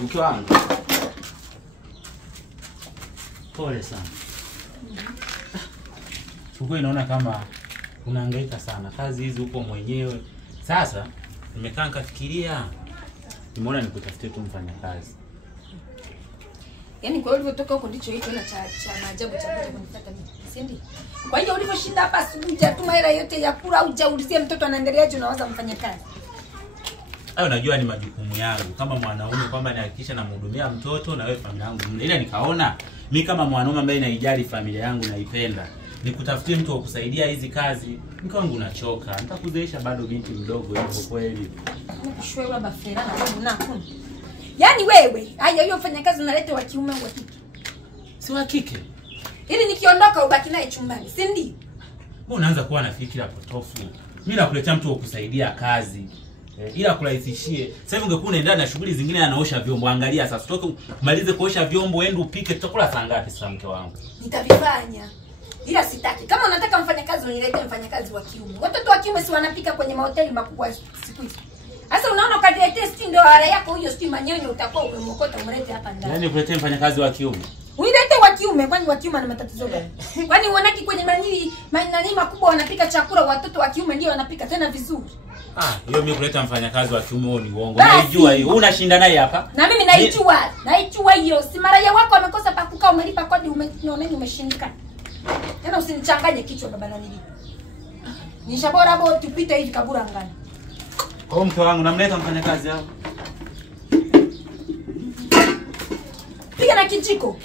Mke wangu. Pole sana. Chukua inaona kama unahangaika sana. Kazi hizi uko mwenyewe. Sasa nimekaa nikafikiria nimeona nikutafutie tu mfanyakazi. Yaani kwa hiyo ulivyotoka huko ndicho hicho na cha maajabu cha kuja kunifuata mimi. Si ndio? Kwa hiyo ulivyoshinda hapa asubuhi tu hela yote ya kula au hujaulizie mtoto anaendeleaje unawaza mfanyakazi. Hayo najua ni majukumu yangu kama mwanaume kwamba nihakikisha namhudumia mtoto na wewe familia yangu. Ila nikaona mimi kama mwanaume ambaye naijali familia yangu naipenda, nikutafutie mtu wa kusaidia hizi kazi. Mke wangu unachoka. Nitakuzeesha bado binti mdogo hivyo kweli. Nikushwe baba fera na hakuna. Yaani wewe, haya hiyo mfanyakazi unaleta wa kiume au wa kike? Si wa kike. Ili nikiondoka ubaki naye chumbani, si ndio? Mbona unaanza kuwa na fikira potofu? Mimi nakuletea mtu wa kusaidia kazi. Ila kurahisishie. Sasa hivi ungekuwa unaendelea na shughuli zingine anaosha vyombo. Angalia sasa toke umalize kuosha vyombo uende upike tutakula saa ngapi sasa mke wangu? Nitavifanya. Ila sitaki. Kama unataka mfanyakazi uniletee mfanyakazi wa kiume. Watoto wa kiume si wanapika kwenye mahoteli makubwa siku hizi. Sasa unaona ukadiletee sti ndio ara yako hiyo sti manyonyo utakuwa umemokota umlete hapa ndani. Yaani kuletea mfanyakazi wa kiume. Unilete wa kiume kwani wa kiume ana matatizo gani? Kwani uonaki kwenye manini makubwa wanapika chakula watoto wa kiume ndio wanapika tena vizuri. Hiyo mimi kuleta mfanyakazi wa kiume huo ni uongo. Naijua hiyo. Unashinda naye hapa? Na mimi naijua. Naijua hiyo. Si mara wako amekosa pa kukaa umelipa kodi umeoneni umeshindika. Tena usinichanganye kichwa baba na nini. Nisha bora bo tupite hivi kabura ngani. Kwa mke wangu namleta mfanyakazi hapo. Piga na kijiko.